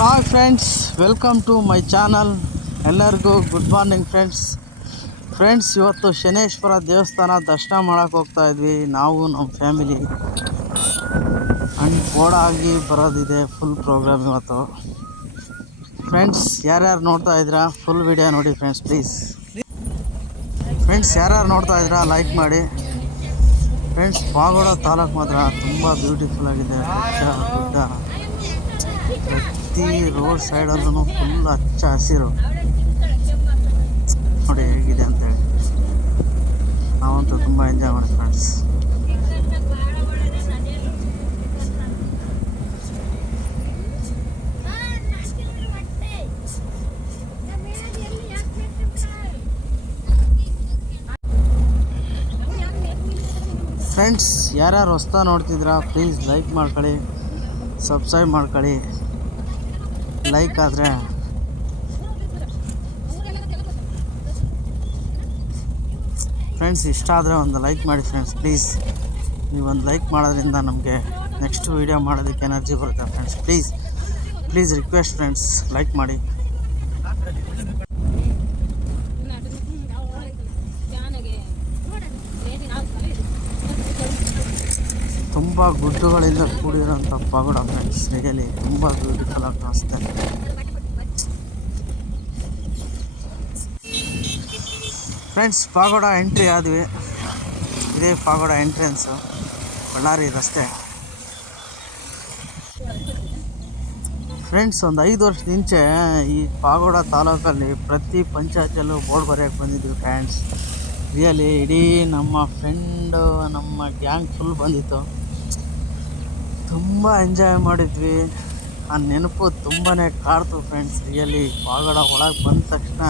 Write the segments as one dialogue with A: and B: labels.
A: Hi friends, welcome to my channel. ಎಲ್ಲರಿಗೂ good morning friends. Friends, ಇವತ್ತು ಶನೇಶ್ವರ ದೇವಸ್ಥಾನ ದರ್ಶನ ಮಾಡೋಕೆ ಹೋಗ್ತಾ ಇದ್ವಿ. ನಾವು ನಮ್ಮ ಫ್ಯಾಮಿಲಿ. ಅಂಡ್ ಬೋಡಾಗಿ ಬರೋದಿದೆ ಫುಲ್ ಪ್ರೋಗ್ರಾಮ್ ಇವತ್ತು. ಫ್ರೆಂಡ್ಸ್, ಯಾರ್ಯಾರು ನೋಡ್ತಾ ಇದ್ದೀರಾ? ಫುಲ್ ವಿಡಿಯೋ ನೋಡಿ ಫ್ರೆಂಡ್ಸ್ ಪ್ಲೀಸ್ ಫ್ರೆಂಡ್ಸ್, ಯಾರ್ಯಾರು ನೋಡ್ತಾ ಇದ್ದೀರಾ? ಲೈಕ್ ಮಾಡಿ. ಫ್ರೆಂಡ್ಸ್, ಬಾಗೋಡ ತಾಲೂಕು ಮಾತ್ರ ತುಂಬ ಬ್ಯೂಟಿಫುಲ್ ಆಗಿದೆ. ಗುಡ್ಡ ಪ್ರತಿ ರೋಡ್ ಸೈಡ್ ಅಲ್ಲೂ ಫುಲ್ ಹಚ್ಚ ಹಸಿರು. ನೋಡಿ ಹೇಗಿದೆ ಅಂತೇಳಿ ನಾವಂತೂ ತುಂಬ ಎಂಜಾಯ್ ಮಾಡಿ ಫ್ರೆಂಡ್ಸ್ ಫ್ರೆಂಡ್ಸ್ ಯಾರ್ಯಾರು ಹೊಸ್ತಾ ನೋಡ್ತಿದ್ರಾ ಪ್ಲೀಸ್ ಲೈಕ್ ಮಾಡ್ಕೊಳ್ಳಿ ಸಬ್ಸ್ಕ್ರೈಬ್ ಮಾಡ್ಕೊಳ್ಳಿ. ಲೈಕ್ ಆದರೆ ಫ್ರೆಂಡ್ಸ್ ಇಷ್ಟ ಆದರೆ ಒಂದು ಲೈಕ್ ಮಾಡಿ ಫ್ರೆಂಡ್ಸ್ ಪ್ಲೀಸ್ ಒಂದು ಲೈಕ್ ಮಾಡೋದ್ರಿಂದ ನಮಗೆ ನೆಕ್ಸ್ಟ್ ವೀಡಿಯೋ ಮಾಡೋದಕ್ಕೆ ಎನರ್ಜಿ ಬರುತ್ತೆ friends please please request friends like ಮಾಡಿ. ತುಂಬ ಗುಡ್ಡುಗಳಿಂದ ಕೂಡಿರೋಂಥ ಪಗೋಡ ಫ್ರೆಂಡ್ಸ್ ರಿಯಲಿ ತುಂಬ ಬ್ಯೂಟಿಫುಲ್ ಆಗಿ ಇದೆ. ಫ್ರೆಂಡ್ಸ್ ಪಾಗೋಡ ಎಂಟ್ರಿ ಆದ್ವಿ. ಇದೇ ಪಾಗೋಡ ಎಂಟ್ರೆನ್ಸು ಬಳ್ಳಾರಿ ರಸ್ತೆ ಫ್ರೆಂಡ್ಸ್ ಒಂದು ಐದು ವರ್ಷದ ಮುಂಚೆ ಈ ಪಾಗೋಡ ತಾಲೂಕಲ್ಲಿ ಪ್ರತಿ ಪಂಚಾಯತಿಯಲ್ಲೂ ಬೋರ್ಡ್ ಬರೆಯೋಕ್ಕೆ ಬಂದಿದ್ವಿ ಫ್ರೆಂಡ್ಸ್ ರಿಯಲಿ ಇಡೀ ನಮ್ಮ ಫ್ರೆಂಡು ನಮ್ಮ ಗ್ಯಾಂಗ್ ಫುಲ್ ಬಂದಿತ್ತು. ತುಂಬ ಎಂಜಾಯ್ ಮಾಡಿದ್ವಿ. ಆ ನೆನಪು ತುಂಬಾ ಕಾಡ್ತು ಫ್ರೆಂಡ್ಸ್ ರಿಯಲಿ ಪಾಗಡ ಒಳಗೆ ಬಂದ ತಕ್ಷಣ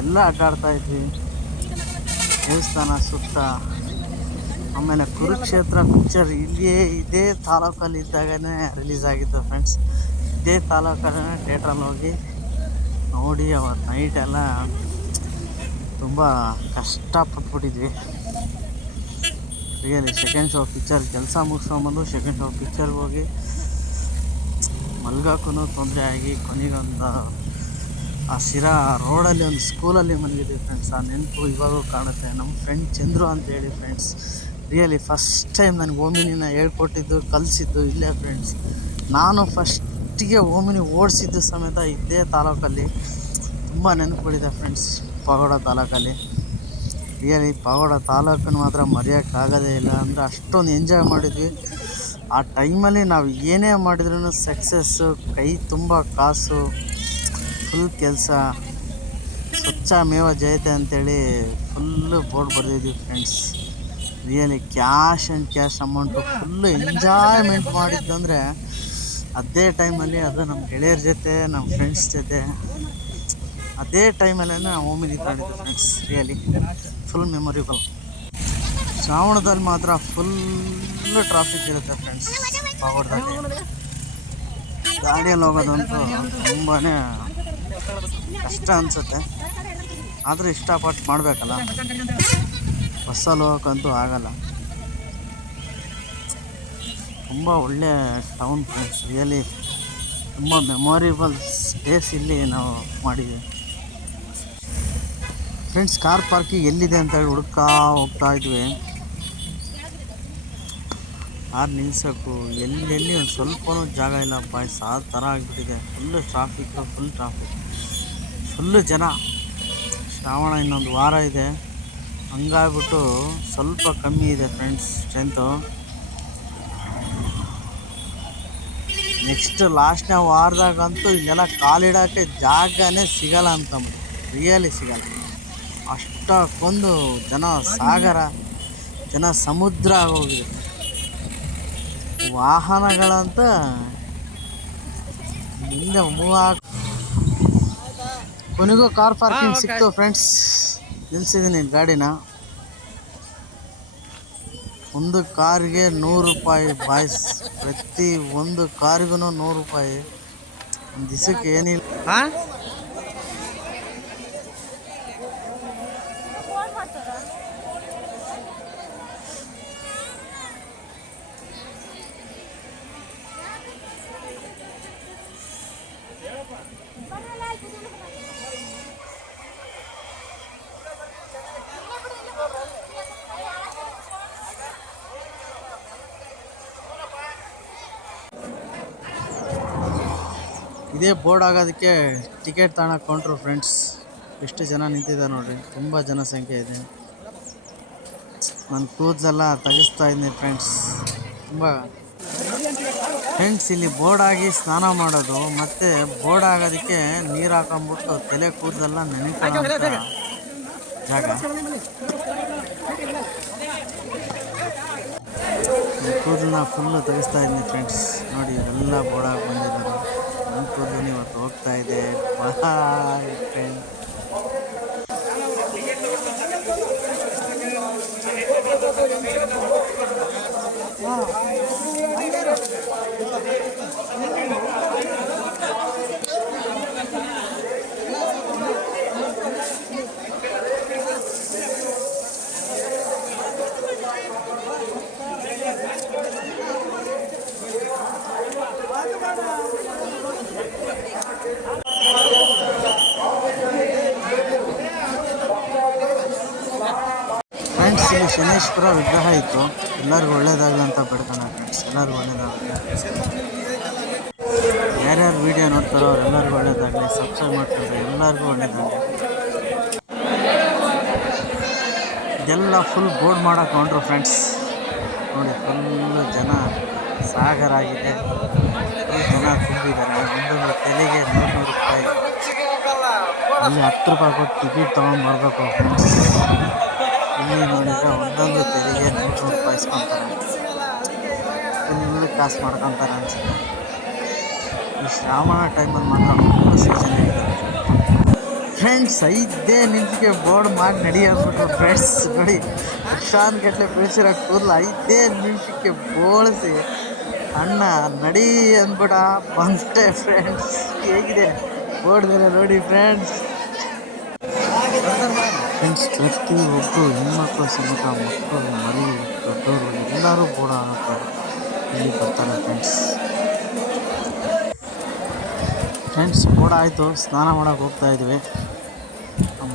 A: ಎಲ್ಲ ಅಡ್ಡಾಡ್ತಾಯಿದ್ವಿ ದೇವಸ್ಥಾನ ಸುತ್ತ. ಆಮೇಲೆ ಕುರುಕ್ಷೇತ್ರ ಪಿಕ್ಚರ್ ಇಲ್ಲಿಯೇ ಇದೇ ತಾಲೂಕಲ್ಲಿ ಇದ್ದಾಗನೇ ರಿಲೀಸ್ ಆಗಿತ್ತು ಫ್ರೆಂಡ್ಸ್ ಇದೇ ತಾಲೂಕಲ್ಲೇ ಥಿಯೇಟ್ರಲ್ಲಿ ಹೋಗಿ ನೋಡಿ ಅವತ್ತು ನೈಟೆಲ್ಲ ತುಂಬ ಕಷ್ಟಪಟ್ಬಿಟ್ಟಿದ್ವಿ. ರಿಯಲಿ ಸೆಕೆಂಡ್ ಶೋ ಪಿಕ್ಚರ್ ಕೆಲಸ ಮುಗಿಸ್ಕೊಂಬಂದು ಸೆಕೆಂಡ್ ಶೋ ಪಿಕ್ಚರ್ಗೆ ಹೋಗಿ ಮಲ್ಗಕ್ಕೂ ತೊಂದರೆ ಆಗಿ ಕೊನೆಗೊಂದು ಆ ಸಿರಾ ರೋಡಲ್ಲಿ ಒಂದು ಸ್ಕೂಲಲ್ಲಿ ಮಲಗಿದ್ದೀವಿ ಫ್ರೆಂಡ್ಸ್ ಆ ನೆನಪು ಇವಾಗೂ ಕಾಣುತ್ತೆ. ನಮ್ಮ ಫ್ರೆಂಡ್ ಚಂದ್ರು ಅಂತ ಹೇಳಿ ಫ್ರೆಂಡ್ಸ್ ರಿಯಲಿ ಫಸ್ಟ್ ಟೈಮ್ ನನಗೆ ಓಮಿನಿನ ಹೇಳ್ಕೊಟ್ಟಿದ್ದು, ಕಲಿಸಿದ್ದು ಇಲ್ಲೇ ಫ್ರೆಂಡ್ಸ್ ನಾನು ಫಸ್ಟಿಗೆ ಓಮಿನಿ ಓಡಿಸಿದ್ದು ಸಮೇತ ಇದ್ದೇ ತಾಲೂಕಲ್ಲಿ. ತುಂಬ ನೆನಪುಗಳಿದೆ ಫ್ರೆಂಡ್ಸ್ ಪಗೋಡ ತಾಲೂಕಲ್ಲಿ. ರಿಯಲಿ ಪಾವಾಡ ತಾಲೂಕನ್ನು ಮಾತ್ರ ಮರೆಯೋಕ್ಕಾಗೋದೇ ಇಲ್ಲ ಅಂದರೆ ಅಷ್ಟೊಂದು ಎಂಜಾಯ್ ಮಾಡಿದ್ವಿ. ಆ ಟೈಮಲ್ಲಿ ನಾವು ಏನೇ ಮಾಡಿದ್ರೂ ಸಕ್ಸಸ್ಸು ಕೈ ತುಂಬ ಕಾಸು ಫುಲ್ ಕೆಲಸ, ಸ್ವಚ್ಛ ಮೇವ ಜಯತೆ ಅಂತೇಳಿ full board ಬರೆದಿದ್ವಿ friends really cash and cash amount full enjoyment ಮಾಡಿದ್ದಂದರೆ ಅದೇ ಟೈಮಲ್ಲಿ ಅದು ನಮ್ಮ ಗೆಳೆಯರ ಜೊತೆ ನಮ್ಮ ಫ್ರೆಂಡ್ಸ್ ಜೊತೆ, ಅದೇ ಟೈಮಲ್ಲೇ ನಾವು ತಾಡಿದ್ವಿ ಫ್ರೆಂಡ್ಸ್ ರಿಯಲಿ ಫುಲ್ ಮೆಮೊರಿಬಲ್ ಶ್ರಾವಣದಲ್ಲಿ ಮಾತ್ರ ಫುಲ್ ಟ್ರಾಫಿಕ್ ಇರುತ್ತೆ ಫ್ರೆಂಡ್ಸ್ ಪಾವಡ್ದಲ್ಲಿ ಗಾಡಿಯಲ್ಲಿ ಹೋಗೋದಂತೂ ತುಂಬಾ ಕಷ್ಟ ಅನಿಸುತ್ತೆ. ಆದರೂ ಇಷ್ಟಪಟ್ಟು ಮಾಡಬೇಕಲ್ಲ. ಬಸ್ಸಲ್ಲಿ ಹೋಗೋಕ್ಕಂತೂ ಆಗಲ್ಲ. ತುಂಬ ಒಳ್ಳೆ ಟೌನ್ ಫ್ರೆಂಡ್ಸ್ ರಿಯಲಿ ತುಂಬ ಮೆಮೊರಿಬಲ್ ಸ್ಪೇಸ್ ಇಲ್ಲಿ ನಾವು ಮಾಡಿದ್ದೀವಿ ಫ್ರೆಂಡ್ಸ್ ಕಾರ್ ಪಾರ್ಕಿಂಗ್ ಎಲ್ಲಿದೆ ಅಂತ ಹೇಳಿ ಹುಡುಕಾ ಹೋಗ್ತಾ ಇದ್ವಿ. ಕಾರ್ ನಿಲ್ಸೋಕ್ಕೂ ಎಲ್ಲೆಲ್ಲಿ ಒಂದು ಸ್ವಲ್ಪನೂ ಜಾಗ ಇಲ್ಲ ಬಾಯ್ಸ್ ಆ ಥರ ಆಗಿಬಿಟ್ಟಿದೆ. Full traffic full traffic full ಜನ. ಶ್ರಾವಣ ಇನ್ನೊಂದು ವಾರ ಇದೆ. ಹಂಗಾಗ್ಬಿಟ್ಟು ಸ್ವಲ್ಪ ಕಮ್ಮಿ ಇದೆ ಫ್ರೆಂಡ್ಸ್ ಸ್ಟ್ರೆಂತು ನೆಕ್ಸ್ಟ್ ಲಾಸ್ಟ್ನೇ ವಾರದಾಗಂತೂ ಇಲ್ಲೆಲ್ಲ ಕಾಲಿಡೋಕ್ಕೆ ಜಾಗನೇ ಸಿಗಲ್ಲ ಅಂತ ರಿಯಲಿ ಸಿಗಲ್ಲ. ಅಷ್ಟಕ್ಕೊಂದು ಜನ ಸಾಗರ ಜನ ಸಮುದ್ರ ಆಗೋಗಿದೆ. ವಾಹನಗಳಂತ ಮುಂದೆ ಮೂವ ಕೊನೆಗೂ ಕಾರ್ ಪಾರ್ಕಿಂಗ್ ಸಿಕ್ತು ಫ್ರೆಂಡ್ಸ್. ನಿಲ್ಸಿದ್ದೀನಿ ಗಾಡಿನ. ಒಂದು ಕಾರಿಗೆ ನೂರು ರೂಪಾಯಿ ಬಾಯ್ಸ್. ಪ್ರತಿ ಒಂದು ಕಾರಿಗೂ ನೂರು ರೂಪಾಯಿ. ಒಂದು ದಿವಸಕ್ಕೆ ಏನಿಲ್ಲ. ಇದೇ ಬೋರ್ಡ್ ಆಗೋದಕ್ಕೆ ಟಿಕೆಟ್ ತಗೊಳಕ್ಕೆ ಕೌಂಟ್ರು ಫ್ರೆಂಡ್ಸ್. ಎಷ್ಟು ಜನ ನಿಂತಿದ್ದಾರೆ ನೋಡ್ರಿ. ತುಂಬ ಜನಸಂಖ್ಯೆ ಇದೆ. ನನ್ನ ಕೂದಲೆಲ್ಲ ತಗಿಸ್ತಾ ಇದ್ದೀನಿ ಫ್ರೆಂಡ್ಸ್. ತುಂಬ ಫ್ರೆಂಡ್ಸ್, ಇಲ್ಲಿ ಬೋರ್ಡ್ ಆಗಿ ಸ್ನಾನ ಮಾಡೋದು, ಮತ್ತು ಬೋರ್ಡ್ ಆಗೋದಕ್ಕೆ ನೀರು ಹಾಕೊಂಬಿಟ್ಟು ತಲೆ ಕೂದಲೆಲ್ಲ ನೆನೆಕೊಳ್ಳೋ ಜಾಗ. ಕೂದಲನ್ನ ಫುಲ್ಲು ತೆಗಿಸ್ತಾ ಇದ್ದೀನಿ ಫ್ರೆಂಡ್ಸ್. ನೋಡಿ, ಇವೆಲ್ಲ ಬೋರ್ಡ್ ಆಗಿ ಬಂದಿದ್ದಾರೆ ನನ್ನ ಕೂದಲು ಇವತ್ತು ಹೋಗ್ತಾ ಇದೆ ಬಾಯ್ ಫ್ರೆಂಡ್ ಫ್ರೆಂಡ್ಸ್ ಇಲ್ಲಿ ಶನೇಶ್ವರ ವಿಗ್ರಹ ಇತ್ತು. ಎಲ್ಲರಿಗೂ ಒಳ್ಳೇದಾಗಲಿ ಅಂತ ಬಿಡ್ತಾನೆ ಫ್ರೆಂಡ್ಸ್ ಎಲ್ಲರಿಗೂ ಒಳ್ಳೇದಾಗಲಿ. ಯಾರ್ಯಾರು ವಿಡಿಯೋ ನೋಡ್ತಾರೋ ಎಲ್ಲರಿಗೂ ಒಳ್ಳೇದಾಗಲಿ. ಸಬ್ಸ್ಕ್ರೈಬ್ ಮಾಡ್ತಾರೆ ಎಲ್ಲರಿಗೂ ಒಳ್ಳೇದಾಗಲಿ. ಇದೆಲ್ಲ ಫುಲ್ ಬೋರ್ಡ್ ಮಾಡೋಕೊಂಡ್ರು ಫ್ರೆಂಡ್ಸ್ ನೋಡಿ ಫುಲ್ಲು ಜನ ಸಾಗರ ಆಗಿದೆ. ಜನ ತುಂಬಿದ್ದಾರೆ. ಒಂದೊಂದು ತೆಲೆಗೆ ನೂರು ನೂರು ರೂಪಾಯಿ. ಅಲ್ಲಿ ಹತ್ತು ರೂಪಾಯಿ ಕೊಟ್ಟು ಟಿಕೆಟ್ ತೊಗೊಂಡು ಬರಬೇಕು ಫ್ರೆಂಡ್ಸ್ ನೋಡಿದ್ರೆ ಒಂದೊಂದು ತೆರಿಗೆ ನೂರು ರೂಪಾಯಿ ಇಸ್ಕೊತಾರೆ. ಕಾಸು ಮಾಡ್ಕೊತಾರೆ ಅನ್ಸುತ್ತೆ. ಈ ಶ್ರಾವಣ ಟೈಮಲ್ಲಿ ಮಾತ್ರ ತುಂಬ ಸೀಸನ್ ಫ್ರೆಂಡ್ಸ್ ಐದೇ ನಿಮಿಷಕ್ಕೆ ಬೋರ್ಡ್ ಮಾಡಿ ನಡಿ ಅಂದ್ಬಿಟ್ರು ಫ್ರೆಂಡ್ಸ್ ನೋಡಿ ಲಕ್ಷಾನ್ ಗಟ್ಟಲೆ ಬೆಳೆಸಿರೋ ಕೂದಲು ಐದೇ ನಿಮಿಷಕ್ಕೆ ಬೋಳಿಸಿ, ಅಣ್ಣ, ನಡಿ ಅಂದ್ಬಿಡ, ಬಂದೆ ಫ್ರೆಂಡ್ಸ್ ಹೇಗಿದೆ? ಬೋರ್ಡ್ ಮೇಲೆ ನೋಡಿ ಫ್ರೆಂಡ್ಸ್ ಫ್ರೆಂಡ್ಸ್ ಪ್ರತಿಯೊಬ್ಬರು ಹೆಣ್ಮಕ್ಳು ಸಮೇತ ಮಕ್ಕಳು ಮರಿ ದೊಡ್ಡವರು ಎಲ್ಲರೂ ಕೂಡ ಇಲ್ಲಿ ಬರ್ತಾರೆ ಫ್ರೆಂಡ್ಸ್ ಫ್ರೆಂಡ್ಸ್ ಕೂಡ ಆಯಿತು ಸ್ನಾನ ಮಾಡೋಕೆ ಹೋಗ್ತಾ ಇದ್ವಿ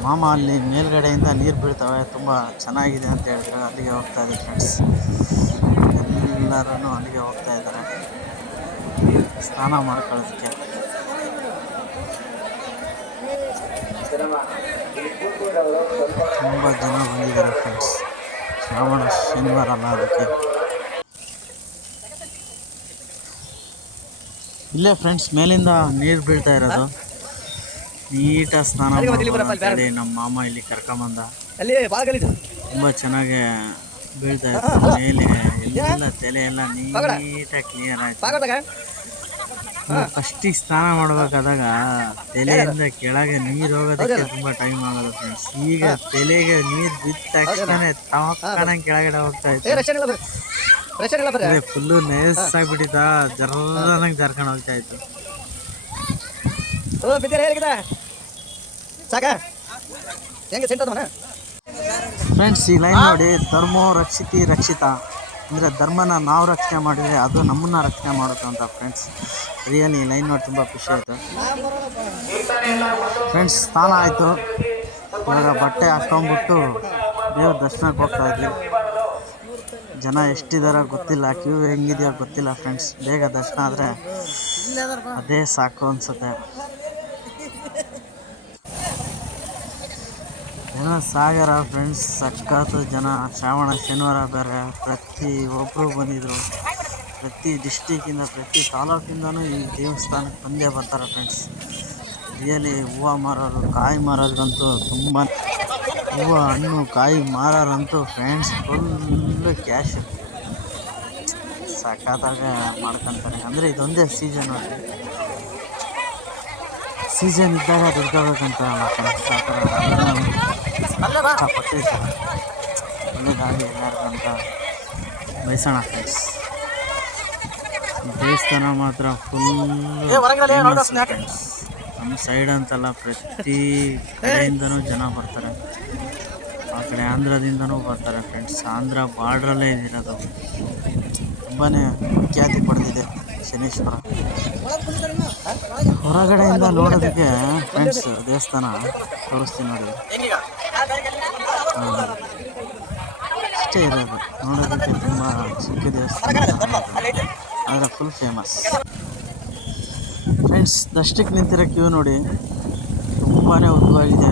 A: ಮಾಮ ಅಲ್ಲಿ ಮೇಲ್ಗಡೆಯಿಂದ ನೀರು ಬೀಳ್ತವೆ ತುಂಬ ಚೆನ್ನಾಗಿದೆ ಅಂತ ಹೇಳಿದ್ರು ಅಲ್ಲಿಗೆ ಹೋಗ್ತಾ ಇದ್ದೀವಿ ಫ್ರೆಂಡ್ಸ್ ಎಲ್ಲರೂ ಅಲ್ಲಿಗೆ ಹೋಗ್ತಾ ಇದ್ದಾರೆ ಸ್ನಾನ ಮಾಡ್ಕೊಳ್ಳೋದಕ್ಕೆ ತುಂಬ ಜನ ಬಂದಿದ್ದಾರೆ ಫ್ರೆಂಡ್ಸ್ ಶ್ರಾವಣ ಶನಿವಾರ ಅಲ್ಲ ಅದಕ್ಕೆ ಇಲ್ಲೇ ಫ್ರೆಂಡ್ಸ್ ಮೇಲಿಂದ ನೀರು ಬೀಳ್ತಾ ಇರೋದು. ನೀಟಾಗಿ ಸ್ನಾನ ಮಾಡಿ ನಮ್ಮ ಮಾಮ ಇಲ್ಲಿ ಕರ್ಕೊಂಬಂದ. ತುಂಬ ಚೆನ್ನಾಗಿ ಬೀಳ್ತಾ ಇತ್ತು. ಮೇಲೆ ಎಲ್ಲ ತಲೆ ಎಲ್ಲ ನೀಟಾಗಿ ಕ್ಲಿಯರ್ ಆಯ್ತು. ಫಸ್ಟಿಗೆ ಸ್ನಾನ ಮಾಡ್ಬೇಕಾದಾಗ ತಲೆಯಿಂದ ಕೆಳಗೆ ನೀರು ಹೋಗೋದಕ್ಕೆ ತುಂಬ ಟೈಮ್ ಆಗೋದು ಫ್ರೆಂಡ್ಸ್ ಈಗ ತಲೆಗೆ ನೀರು ಬಿದ್ದ ತಕ್ಷಣ ತಮಕ್ಕನ ಕೆಳಗಡೆ ಹೋಗ್ತಾ ಇತ್ತು. ಫುಲ್ಲು ನೆಸ್ ಆಗ್ಬಿಟ್ಟಿದ್ದ? ಜರ್ರಂಗೆ ಜಾರ್ಕೊಂಡು ಹೋಗ್ತಾ ಇತ್ತು. ಫ್ರೆಂಡ್ಸ್ ಈ ಲೈನ್ ನೋಡಿ ಧರ್ಮೋ ರಕ್ಷಿತಿ ರಕ್ಷಿತ. ಅಂದರೆ ಧರ್ಮನ ನಾವು ರಕ್ಷಣೆ ಮಾಡಿದರೆ ಅದು ನಮ್ಮನ್ನು ರಕ್ಷಣೆ ಮಾಡುತ್ತೆ ಅಂತ ಫ್ರೆಂಡ್ಸ್ ರಿಯಲಿ ಲೈನ್ ನೋಡಿ ತುಂಬ ಖುಷಿ ಆಯಿತು. ಫ್ರೆಂಡ್ಸ್ ಸ್ನಾನ ಆಯಿತು. ಇವಾಗ ಬಟ್ಟೆ ಹಾಕ್ಕೊಂಬಿಟ್ಟು ದೇವ್ರ ದರ್ಶನಕ್ಕೆ ಹೋಗ್ತಾ ಇದ್ವಿ. ಜನ ಎಷ್ಟಿದಾರೋ ಗೊತ್ತಿಲ್ಲ ಕ್ಯೂ ಹೆಂಗಿದೆಯೋ ಗೊತ್ತಿಲ್ಲ ಫ್ರೆಂಡ್ಸ್ ಬೇಗ ದರ್ಶನ ಆದರೆ ಅದೇ ಸಾಕು ಅನಿಸುತ್ತೆ. ಸಾಗರ ಫ್ರೆಂಡ್ಸ್ ಸಖತ್ತು ಜನ, ಶ್ರಾವಣ, ಶನಿವಾರ ಬೇರೆ. ಪ್ರತಿ ಒಬ್ಬರು ಬಂದಿದ್ದರು ಪ್ರತಿ ಡಿಸ್ಟಿಕ್ಕಿಂದ ಪ್ರತಿ ತಾಲೂಕಿಂದನೂ ಈ ದೇವಸ್ಥಾನಕ್ಕೆ ಬಂದೇ ಬರ್ತಾರೆ ಫ್ರೆಂಡ್ಸ್ ರಿಯಲಿ ಹೂವು ಮಾರೋರು, ಕಾಯಿ ಮಾರೋರಿಗಂತೂ ತುಂಬ ಹೂವು ಹಣ್ಣು, ಕಾಯಿ ಮಾರೋರಂತೂ ಫ್ರೆಂಡ್ಸ್ ಫುಲ್ಲು ಕ್ಯಾಶ್ ಸಖತ್ತಾಗ ಮಾಡ್ಕೊಂತಾರೆ. ಅಂದರೆ ಇದೊಂದೇ ಸೀಸನ್ ಸೀಸನ್ ಇದ್ದಾಗ ದುಡ್ಕೋಬೇಕಂತ ಆ ಎಲ್ಲರಿಗೂ ಅಂತ ಬಯಸೋಣ ಫ್ರೆಂಡ್ಸ್ ದೇವಸ್ಥಾನ ಮಾತ್ರ ಫುಲ್ ನಮ್ಮ ಸೈಡ್ ಅಂತಲ್ಲ ಪ್ರತಿ ಕಡೆಯಿಂದನೂ ಜನ ಬರ್ತಾರೆ. ಆ ಕಡೆ ಆಂಧ್ರದಿಂದನೂ ಬರ್ತಾರೆ ಫ್ರೆಂಡ್ಸ್ ಆಂಧ್ರ ಬಾರ್ಡ್ರಲ್ಲೇ ಇದಿರೋದು ತುಂಬಾ ಖ್ಯಾತಿ ಪಡೆದಿದೆ ಶನೇಶ್ವರ. ಹೊರಗಡೆಯಿಂದ ನೋಡೋದಕ್ಕೆ ಫ್ರೆಂಡ್ಸ್ ದೇವಸ್ಥಾನ ತೋರಿಸ್ತೀನಿ ನೋಡಿ. ಅಷ್ಟೇ ಇರೋದು. ನೋಡೋದಕ್ಕೆ ತುಂಬ ಚಿಕ್ಕ ದೇವಸ್ಥಾನ ಆದರೆ ಫುಲ್ ಫೇಮಸ್ ಫ್ರೆಂಡ್ಸ್ ದಷ್ಟಕ್ಕೆ ನಿಂತಿರೋ ಕ್ಯೂ ನೋಡಿ. ತುಂಬಾ ಉದ್ದವಾಗಿದೆ.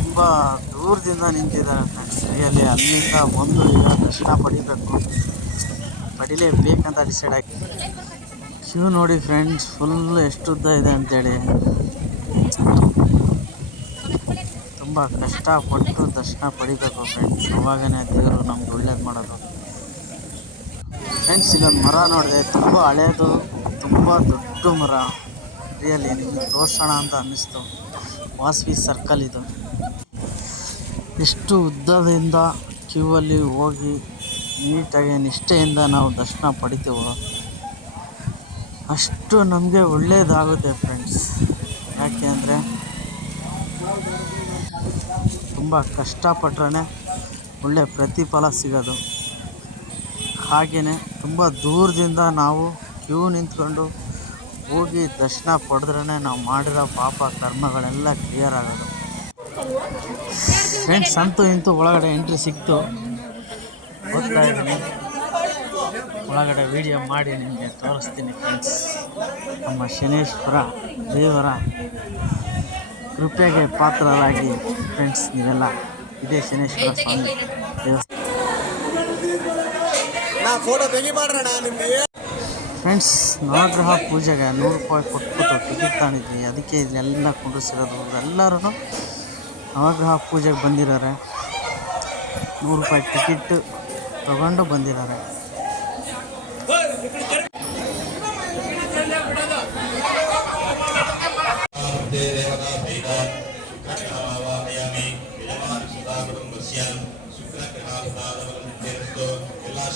A: ತುಂಬ ದೂರದಿಂದ ನಿಂತಿದ್ದಾರೆ ಫ್ರೆಂಡ್ಸ್ ರಿಯಲಿ ಅಲ್ಲಿಂದ ಒಂದು ಈಗ ದರ್ಶನ ಪಡಿಬೇಕು. ಪಡಿಲೇಬೇಕಂತ ಡಿಸೈಡ್ ಆಗಿ ಕ್ಯೂ ನೋಡಿ ಫ್ರೆಂಡ್ಸ್ ಫುಲ್ ಎಷ್ಟು ಉದ್ದ ಇದೆ ಅಂತೇಳಿ. ತುಂಬ ಕಷ್ಟಪಟ್ಟು ದರ್ಶನ ಪಡಿಬೇಕು ಫ್ರೆಂಡ್ಸ್ ಅವಾಗನೇ ದೇವರು ನಮ್ಗೆ ಒಳ್ಳೇದು ಮಾಡೋದು. ಫ್ರೆಂಡ್ಸ್ ಇಲ್ಲೊಂದು ಮರ ನೋಡಿದೆ ತುಂಬ ಹಳೇದು, ತುಂಬ ದೊಡ್ಡ ಮರ. ರಿಯಲಿ ನಿಮಗೆ ತೋರಿಸೋಣ ಅಂತ ಅನ್ನಿಸ್ತು. ವಾಸವಿ ಸರ್ಕಲ್ ಇದು. ಎಷ್ಟು ಉದ್ದದಿಂದ ಕ್ಯೂವಲ್ಲಿ ಹೋಗಿ ನೀಟಾಗಿ ನಿಷ್ಠೆಯಿಂದ ನಾವು ದರ್ಶನ ಪಡಿತೀವೋ, ಅಷ್ಟು ನಮಗೆ ಒಳ್ಳೆಯದಾಗುತ್ತೆ ಫ್ರೆಂಡ್ಸ್ ಯಾಕೆ ಅಂದರೆ ತುಂಬ ಕಷ್ಟಪಟ್ರೇ ಒಳ್ಳೆಯ ಪ್ರತಿಫಲ ಸಿಗೋದು. ಹಾಗೆಯೇ ತುಂಬ ದೂರದಿಂದ ನಾವು ಕ್ಯೂ ನಿಂತ್ಕೊಂಡು ಹೋಗಿ ದರ್ಶನ ಪಡೆದ್ರೇ ನಾವು ಮಾಡಿರೋ ಪಾಪ ಕರ್ಮಗಳೆಲ್ಲ ಕ್ಲಿಯರ್ ಆಗೋದು. ಫ್ರೆಂಡ್ಸ್ ಅಂತೂ ಇಂತೂ ಒಳಗಡೆ ಎಂಟ್ರಿ ಸಿಕ್ತು. ಗೊತ್ತಾ ಇದ್ದೀನಿ. ಒಳಗಡೆ ವಿಡಿಯೋ ಮಾಡಿ ನಿಮಗೆ ತೋರಿಸ್ತೀನಿ ಫ್ರೆಂಡ್ಸ್ ನಮ್ಮ ಶನೇಶ್ವರ ದೇವರ ಕೃಪೆಗೆ ಪಾತ್ರರಾಗಿ ಫ್ರೆಂಡ್ಸ್ ನೀವೆಲ್ಲ. ಇದೇ ಶನೇಶ್ವರ ಸ್ವಾಮಿ ಫ್ರೆಂಡ್ಸ್ ನವಗ್ರಹ ಪೂಜೆಗೆ ನೂರು ರೂಪಾಯಿ ಕೊಟ್ಬಿಟ್ಟು ಟಿಕೆಟ್ ತಾಣಿದ್ವಿ ಅದಕ್ಕೆ ಇದನ್ನೆಲ್ಲ ಕುಂಡಿಸಿರೋದು ಎಲ್ಲರೂ ನವಗ್ರಹ ಪೂಜೆಗೆ ಬಂದಿದ್ದಾರೆ. ನೂರು ರೂಪಾಯಿ ಟಿಕೆಟ್ ತಗೊಂಡು ಬಂದಿದ್ದಾರೆ.